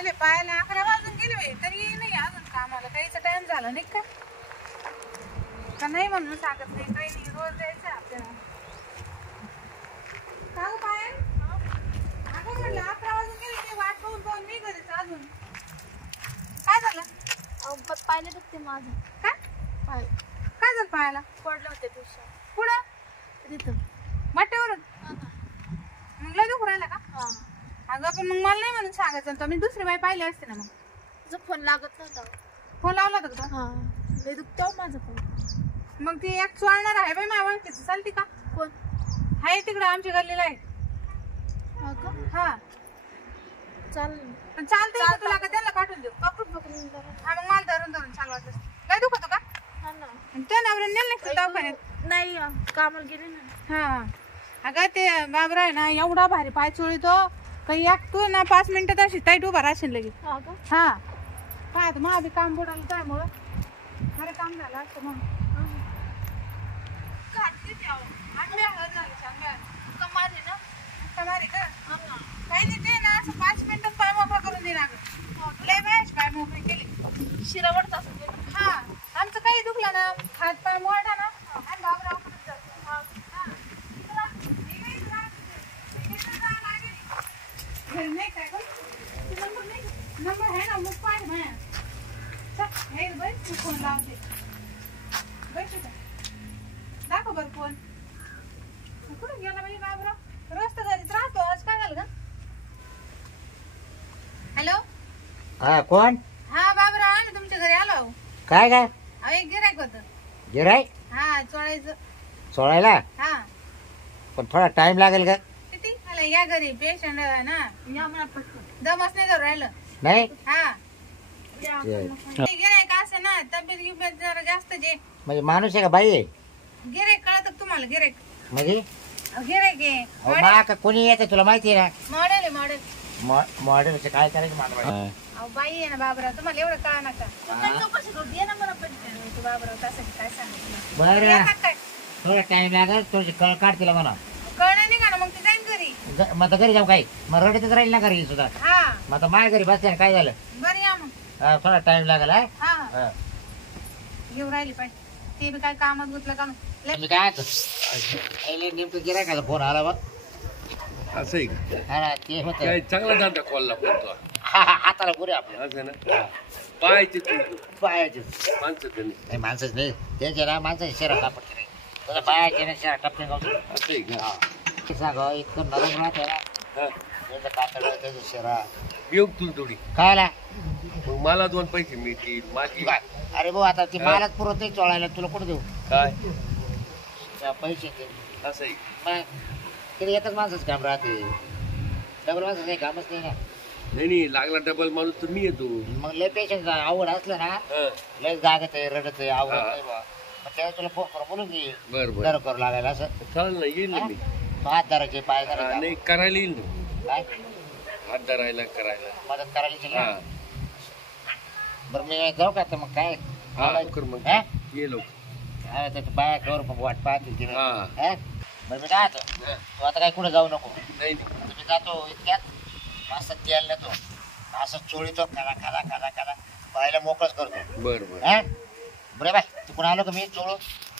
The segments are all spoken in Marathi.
चले पायाला 11 वाजून गेले बाई, तरी नाही अजून कामाला. काहीचा टाइम झाला नाही का? का नाही म्हणून सांगत नाही, काही नाही, रोज जायचं आपल्याला. का गं पायल? अगं म्हणलं 11 वाजून गेले, ते वाट पाहून पाहून मी घरीच अजून. काय झालं? पाहिलं दुखते माझं. काय पाय काय झालं पायाला? पडले होते दिवसा पुढं तिथं. वाटेवरून मग लय दुखू राहिला का? हा. अगं पण मग मला नाही म्हणून सांगायचं तर मी दुसरी बाई पाहिली असते ना. मग तुझा फोन लागत नव्हता. फोन लावला होता का? हा. लय दुखतो माझं फोन. मग ती एक चोळणार आहे बाई माझ्या ओळखीचं, चालते का? कोण? आहे तिकडं आमच्या गल्लीला आहे. हा का? हा चालेल. पण चालतंय का तुला? का त्यांना पाठवून देऊ? पकडून पकडून जरा. हा मग मला धरून धरून चालवायचं असतं. काय दुखतो का? हा ना. आणि त्या नवऱ्याने नेलं नाही का दवाखान्यात? नाही कामाला गेले ना. हा अगं ते बाबरा आहे ना, एवढा भारी पाय चोळीतो काही एक तू ना 5 मिनिटात अशी टाईट उभा राहशील लगेच. हा का? हा काय मग आधी काम बुडालं त्यामुळं खरं काम झालं असतं. मग कमाल आहे ना. कमारी का? हा ना. काही नाही ते ना असं 5 मिनिटात पाय मोकळा करून दे ना गं. लय वेळेस पाय मोकळे केले. शिरावडत असं ते. हा आमचं काही दुखलं ना, हात पाय मोडला ना आणि बाबराव कडे जातो. हा. नाही काय गं? नंबर आहे ना, मग पाय माया. चल हे बाई तू फोन लावते. बैठ इथं. दाखव बरं फोन. कुठं गेला बाई बाबराव? रोज तर घरीच राहतो, आज काय झालं का? हॅलो हा कोण? हा बाबराव आहे ना, तुमच्या घरी आलो. काय काय अहो एक गिऱ्हाईक होतं. गिराय हा चोळायचं. सोडायला हा पण थोडा टाइम लागेल का? किती आला या घरी पेशंट ना, या मला पटकन दमच नाही करू राहिलं. नाही हा ते- गिऱ्हाईक असं ना, तब्येत गिब्येत जरा जास्त जे म्हणजे माणूस आहे का बाई आहे? गिऱ्हाईक कळत का तुम्हाला? गिऱ्हाईक म्हणजे गिऱ्हाईक आहे. अहो, मा का कोणी येते तुला माहिती आहे मॉडेल आहे मॉडेल. ना मॉडेलचं काय करायचं मला अहो बाई आहे ना बाबराव, तुम्हाला एवढं कळा नका. काय चौकशी करू दे ना मला पण. तू बाबराव तसं काय सांगितलं बरं काय थोडा टाइम लागेल, थोडीशी कळ काढ तिला म्हणा. कळलं नाही का ना, मग ती जाईन घरी. मग आता घरी जाऊ काही मग रडतच राहील ना घरी सुद्धा. हा मग आता माझ्या घरी बसते काय झालं? बरं या मग. हा, थोडा टाइम लागेल. हा हा हा. घेऊन राहिली पण ते बी काय कामात गुतलं का? मी काय म्हणतो, नेमकं गिरायकाचा फोन आला बघ. असं आहे का? हा ना, ते होत काय चांगला धंदा खोलला पण तो. हाताला पुरे आपल्या असं ना पाहायचे तू पायाचे माणसं त्यांनी नाही माणसंच नाही त्यांच्या ना माणसाची शहरा टापट नाही तुझ्या पायाचे ना शहरा टापटे गावतो. असं आहे का? सांगा इतकं नरम राहते ना हा. त्याचं कातड त्याचं शहरा येऊ तुला थोडी खायला. मग मला 2 पैसे मिळतील माझी अरे भाऊ आता ती मालाच पुरत नाही चोळायला, तुला कुठं देऊ काय त्या पैसे ते असं आहे मग तिथे एकच माणसाचं काम राहते, डबल माणसाचं काही कामच नाही ना. नाही लागला डबल माणूस तर मी येतो. मग लय पेशंट आवड असलं ना हा. लय जागत आहे रडत आहे आवड हा. नाही बा, मग तेव्हा तुला फोन करून बोलून घे बर बर दर करू लागायला असं. चालेल ना येईल ना मी. तो हात धरायचे पाय हा, धरायचे नाही करायला येईल ना काय हात धरायला करायला. मदत करायची हा ना. बरं मी जाऊ का आता मग काय हा लवकर मग हा? ये लवकर. हा, त्याच्या बाया कवर मग वाट पाहते तिने. हा. हा? बरं मी काय आता हा. तू आता काय कुठे जाऊ नको. नाही तुम्ही जातो इतक्यात मस्त तेल नेतो असं चोळीतो खाला खाला खाला खाला बायला मोकळच करतो. बर बर हा बरे बाय तिकडून आलो का मी चोळू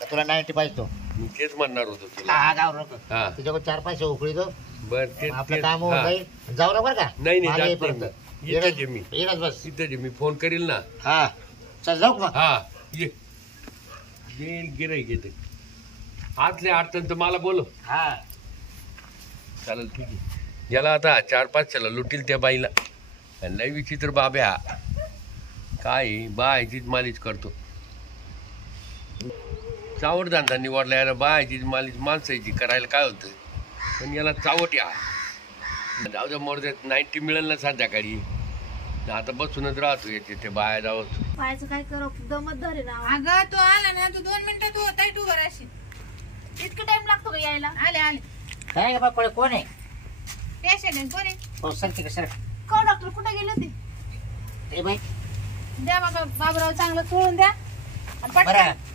तर तुला 90 पाहिजे तो. मी तेच म्हणणार होतो तुला. हा गाव नको हा. तुझ्याकडे 4 पैसे उकळी दो बर तेच आपलं तेच. काम हा. होईल. जाऊ नको बरं का नाही नाही मला जात येईपर्यंत. नाही मी. इथंच आहे मी येणच बस. इथंच आहे मी फोन करील ना. हा चल जाऊ का मग. हा ये येईल गिराईक येते आतल्या अडचण तर मला बोलो. हा चालेल ठीक आहे. याला आता 4-5 लुटील त्या बाईला. आणि लय विचित्र बाब्या काय बायचीच मालिश करतो. चावट धंदा निवडला याला बायचीच मालिश माणसाची करायला काय होतं पण याला चावट या जाऊ द्या मोरद्यात 90 मिळेल ना संध्याकाळी. आता बसूनच राहतो याचे ते बाया जावं. पायाचं काय करू दमत धरे ना. अगं तू आला ना, तू 2 मिनिटात तू टाईट उभं राहशील. इतकं टाइम लागतो का यायला? आले आले काय बा कोण आहे? पेशंट आहे कोणी? हो सर सर का डॉक्टर कुठे गेले होते? ते बाई द्या बाबा बाबराव चांगलं चोळून द्या आणि बरं पटकन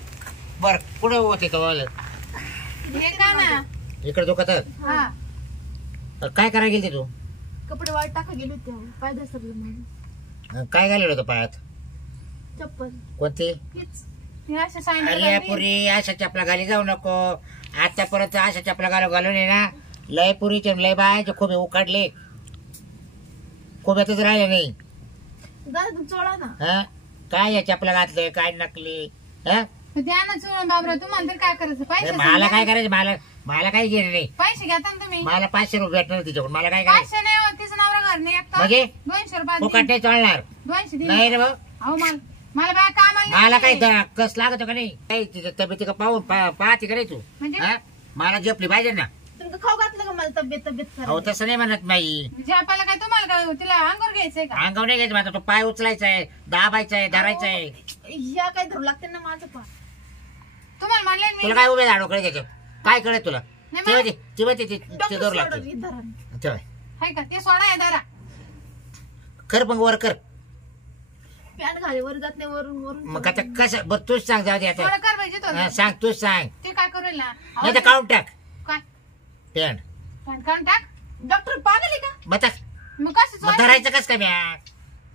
बरं कुठे होते तो हे का ना. इकडे दुखत हा काय करायला गेली तू? कपडे वाट टाका गेले होते अहो. पाय घसरले म्हणून. काय घालेलं होतं पायात चप्पल कोणती हीच. हे अशा सांगितलं अरे घालली. पुरी अशा चपला घाली जाऊ नको आता परत अशा चपला घालून ये ना लय पुरीचे लय बायचे खोबे उकाडले खोब्यातच राहिले नाही दादा तुम्ही चोळा ना. हा काय या चपला घातले काय नकली हा द्या ना चोळून बाबरा तुम्हाला तर काय करायचं पैसे मला काय करायचं मला काही घेणे नाही पैसे घेता ना तुम्ही मला 500 रुपये भेटणार तिच्याकडून मला काय करायचं 500 नाही होत तिचं नवरा घर नाही एकटा म्हणजे 200 रुपये फुकट नाही चालणार 200 दिले. नाही रे भाऊ अहो मला बाय कामाला मला नाही. काही कस लागत का नाही काही तिच्या तब्येती का पाहून पाहते का नाही तू म्हणजे हा मला झोपली पाहिजे ना तुमचं खाऊ घातलं का मला तब्येत अहो करायला? तसं नाही म्हणत नाही म्हणजे आपल्याला काय तुम्हाला काय तिला अंगावर घ्यायचंय का अंगावर नाही घ्यायचं माझा तो पाय उचलायचा आहे दाबायचा आहे धरायचा आहे या काय धरू लागते ना माझं पाय. तुम्हाला म्हणले ना तुला मी काय उभे झाडोकडे त्याच्यात काय कळत तुला नाही तेव्हा मला- ते तेव्हा ते डॉक्टर दोर सोडा लागतं ही धरा. तेव्हा हाय का ते सोडा आहे जरा कर मग वर कर पॅन्ट घाले वर जात नाही वरून वरून. मग आता कसं बरं तूच सांग जाऊ दे आता थोडं कर पाहिजे तो हा, सांग तूच सांग ते काय करेल ना नाही तर काढून टाक काय पॅन्ट पण काढून टाक डॉक्टर पागल आहे का? मग मग कसं मग चोळायचं? धरायचं कसं काय म्या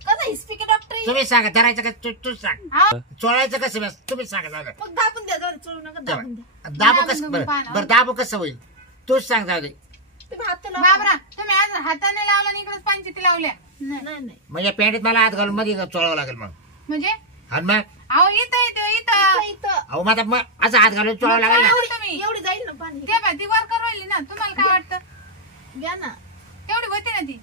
कसा हिस्पिक डॉक्टर आहे? तुम्ही सांगा धरायचं कसं तूच सांग अहो, चोळायचं कसं म्या तुम्हीच सांगा जाऊ दे मग दाबून द्या जाऊ चोळू नका दाबून द्या. दाबू दाबून कसं तुम्ही पाहा ना. बरं दाबू कसं होईल तूच सांग जाऊ दे तुम्ही हात तर लावा. बाबरा तुम्ही आज हाताने लावला आणि इकडेच पंचायती लावल्या नाही. नाही नाही म्हणजे पॅन्टीत मला हात घालून मध्ये चोळावं लागेल मग म्हणजे आणि मग अहो इथं इथं इथं इथं इथं अहो मग आता मग असं हात घालून चोळावं लागेल ना तुम्ही एवढी जाईल ना पाणी. ते बा ती वर करवली ना तुम्हाला काय वाटतं घ्या ना. तेवढी होती ना ती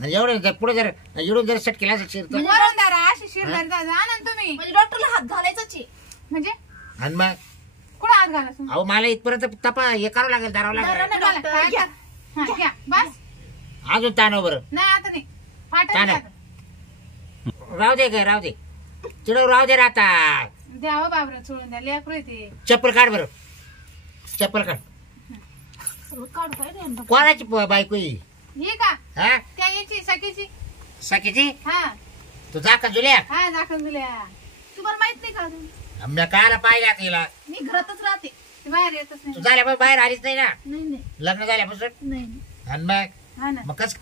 आणि एवढं जर पुढे जर इडून जर सेट केला असेल शिरत वरून दारा अशी शिरदार आणा तुम्ही म्हणजे डॉक्टरला हात घालायचाच आहे. म्हणजे आणि मग कुठं हात घाला अहो मला इथपर्यंत तपा हे करावं लागेल धरावं धरा लागेल ना तुम्हाला डॉक्टर काय घ्या. हा, घ्या बस अजून ताणव बरं नाही आता नाही फाटत काय नाही नाही? राहू दे ग राहू दे चिडव राहू दे राहता द्या हो बाबरा सोडून द्या लेकरू आहे ते चप्पल काढ बरं चप्पल काढ सगळं काढू काय रे यांना? कोणाची बायको ही ही का हा त्या याची सखीची सखीची हा तू जा का जुल्या हा दाखवून दिल्या तुम्हाला माहित नाही का अजून? मी कायला पाहिजे तिला मी घरातच राहते. ती बाहेर येतच तू नाही झाल्यापासून बाहेर आलीच नाही ना नाही नाही लग्न झाल्यापासून नाही नाही. आणि मग हा ना मग कस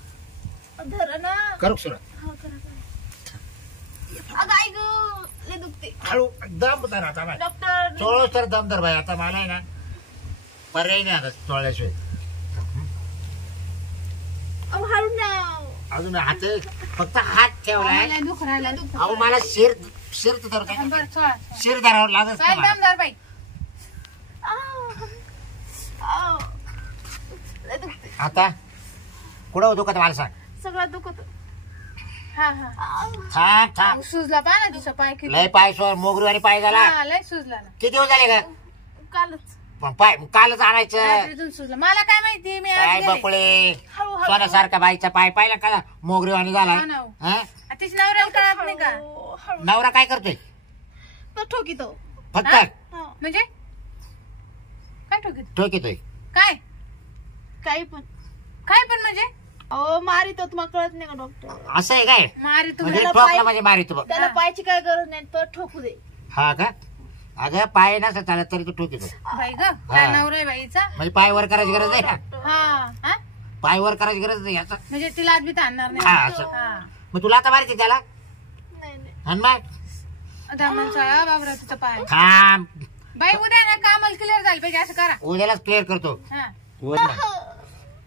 धरा ना. करू सुरू हा करा करा. अगं आई गं लय दुखते. हळू दम धर आता बाय डॉक्टर चोळस तर दम धर बाय आता मला आहे ना पर्याय नाही आता चोळल्याशिवाय अहो हळू ना. अजून हात फक्त हात ठेवलाय मला दुख राहिला अहो मला शिर तर धरू काय बरं सोळा शिर धरावं लागत काय दमदार बाई आह. आह. लय दुखते. आता कुठं दुखत मला सांग सगळं दुखत. हा हा आह. थांब थांब सुजला पहा ना तिचा पाय किती लय पाय सोड मोगरी आणि पाय झाला हा लय सुजला ना किती दिवस झाले का कालच. पण पाय कालच आणायचं रात्रीतून सुजला मला काय माहिती मी काय आज गेले. बकुळे हळू हळू. सोन्यासारखा बाईचा पाय पाहिला का मोगरी आणि झालाय हा ना हो. हा? तिच्या नवऱ्याला कळत नाही का हळू हळू. नवरा काय करतोय तो ठोकीतो. फक्त हा? हा. म्हणजे काय ठोकीत ठोकीतोय काय काही पण. काय पण म्हणजे अहो मारितो तुम्हाला कळत नाही का डॉक्टर? असं आहे काय मारी तुम्ही म्हणजे त्याला ठोकला पाय- म्हणजे मारितो बघ त्याला हा. पायची काय गरज नाही तो ठोकू दे. हा का अगं पाय नसता चालत तरी तू ठोकीतो बाई ग काय नवरा आहे बाईचा म्हणजे पाय वर करायची गरज नाही ना हा हा पाय वर करायची गरज नाही याचा म्हणजे तिला आज बी आणणार हा, नाही असं. हा मग तुला आता मारायची त्याला नाही नाही. आणि मग आता म्हणसा बाबरा तिचा पाय थांब बाई उद्या ना कामाला क्लिअर झालं पाहिजे असं करा उद्यालाच क्लिअर करतो हा वर नाही.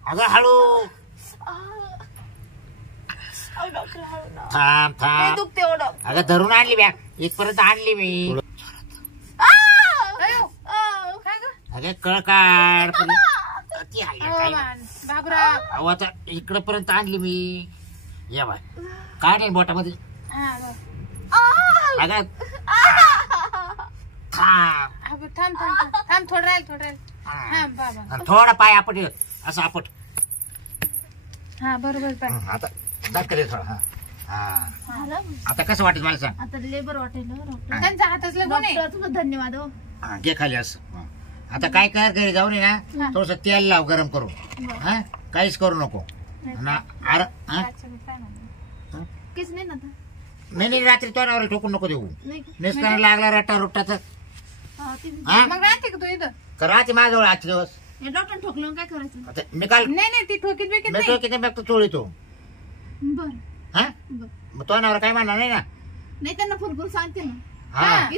अगं हळू आह. अहो डॉक्टर हळू ना. थांब लय थांब दुखते हो डॉक्टर. अगं धरून आणली बॅग इथपर्यंत आणली मी आह. अयो, आह. काय ग अगं कळ काढ पण ती हल्ल्या अहो, काय मान, बाबरा अहो आता इकडं पर्यंत आणली मी या बाय काय नाही बोटामध्ये हा ग. आह. अगं आह. थांब हा, बरं, थांब थांब थांब. थांब थोडं राहील हा. हा बाबा आणि थोडा पाय आपट असं आपट हा बरोबर पाय आता दाखल थोडा हा हा झालं? आता कसं वाटेल मला सांग आता लेबर वाटेल हो डॉक्टर. त्यांचा हातातले गुण आहे डॉक्टर तुमचा धन्यवाद हो. हा, घे खाली असं हा. आता काय कर घरी जाऊन ये ना थोडस तेल लाव गरम करू हा काहीच करू नको ना आर हा? अच्छा, मी काय म्हणते. काहीच नाही ना आता. नाही रात्री तोंडावर ठोकून नको देऊ नाही का? नेसताना लागला रट्टा रुट्टाच हा, ते हा मग राहते का तू इथं का राहते माझ्याजवळ आजचे दिवस डॉक्टर ठोकलं काय करायचं? आता मी काल नाही ती ठोकीत बिकीत मी नाही. तो किती बघतो चोळीतो. बर हा बर मग तो नवरा काय म्हणणार नाही ना. नाही त्यांना फुरफुर सांगते ना. हा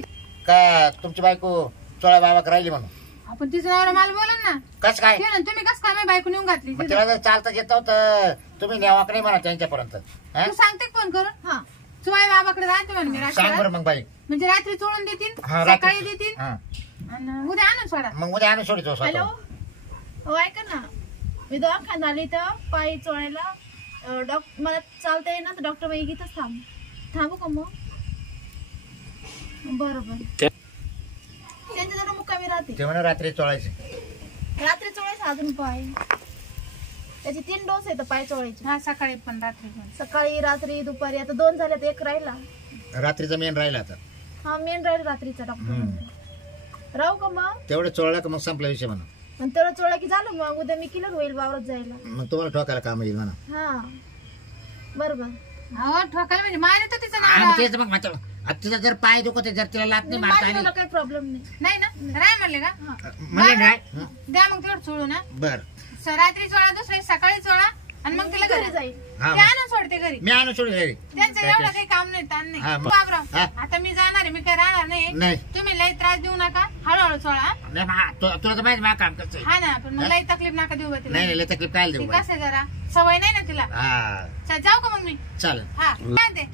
का तुमची बायको चोळा बाबा राहिली म्हणून. आपण तिचं नवरा मला बोला ना. कस काय ते ना तुम्ही कस काय माझी बायको नेऊन घातली मग तिला जर चालता येत तर तुम्ही न्यावा का नाही म्हणा त्यांच्यापर्यंत. हा? तू सांगते फोन करून. हा सुवाई बाबाकडे राहते म्हणे मी सांग रात्री. बरं मग बाई. म्हणजे रात्री चोळून देतील हा, सकाळी रात्री. देतील हा. आणि उद्या आणून सोडा. मग उद्या आणून सोडतो हॅलो स्वतः. हो ऐका ना, मी दवाखान्यात आली तर पाय चोळायला. मला चालता येईना तर डॉक्टर बाई इथंच थांबू का मग? बरोबर त्यांच्या जरा मुक्कामी राहते. ते म्हणा रात्री चोळायचे. रात्री चोळायचं अजून पाय. त्याचे 3 डोस आहेत पाय चोळायचे. हा सकाळी पण रात्री पण. सकाळी रात्री दुपारी. आता 2 झाल्यात, 1 राहिला. रात्रीचा मेन राहिला आता. हा मेन राहील रात्रीचा डॉक्टर. राहू का मग? तेवढं चोळला का मग संपला विषय म्हणा. आणि तेवढा चोळा की झालं मग उद्या मी किलर होईल वावरात जायला. मग तुम्हाला ठोकायला काम येईल म्हणा. हा बरोबर. हो ठोकायला म्हणजे मारे तर तिचं हा, नाव. मग तेच मग माझ्या आता तिचा जर पाय दुखत आहे, जर तिला लात नाही मारता आली. मला काही प्रॉब्लेम नाही. नाही ना राय म्हणले का म्हणजे नाही. हं, द्या मग तेवढं चोळू ना. बर रात्री चोळा दुसऱ्या सकाळी चोळा आणि मग तिला घरी जाईल. हा ते आणून सोडते घरी. मी आणून सोडून घरी. त्यांचं एवढं काही काम नाही ताण हा, नाही. मग. बाबराव हा. आता मी जाणार आहे, मी काही राहणार नाही. नाही तुम्ही लई त्रास देऊ नका, हळूहळू चोळा. नाही मग तुला तर माहिती माझं काम करतोय. हा ना पण मग लई तकलीफ नका देऊ बा तिला. नाही नाही तकलीफ काय देऊ ती बाई. कसं आहे जरा सवय नाही ना तिला. हा चल, जाऊ का मग मी? चालेल. हा काय म्हणते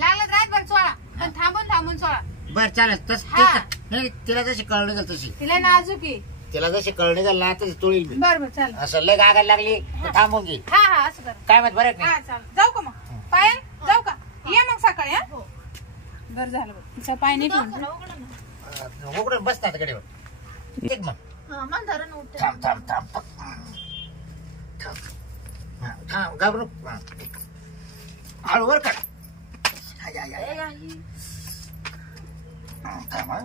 लागलं रातभर चोळा पण थांबून थांबून चोळा. बर चालेल तस हा. नाही तिला जशी कळणी गेल तशी. तिला नाजूक आहे. तिला जशी कळणी गेल ना तशी तोळील मी. बरं चाल. असं लय गागायला लागली तर थांबून घे. हा हा असं कर. काय माहित बरं का हा नाही. चाल जाऊ का मग? पायल जाऊ का? ये मग सकाळी. हा हो. बरं झालं बघ. तिचा पाय नाही ठेवून. दवाखाना उघडा ना. उघडून बसतात कडेवर. ठीक मग हा मांधारण उठते. थांब थांब थांब थांब. हा, थांब घाबरू. हा. हळू वर काढ. हाय, हाय, हाय. ए, आई. थांब हा.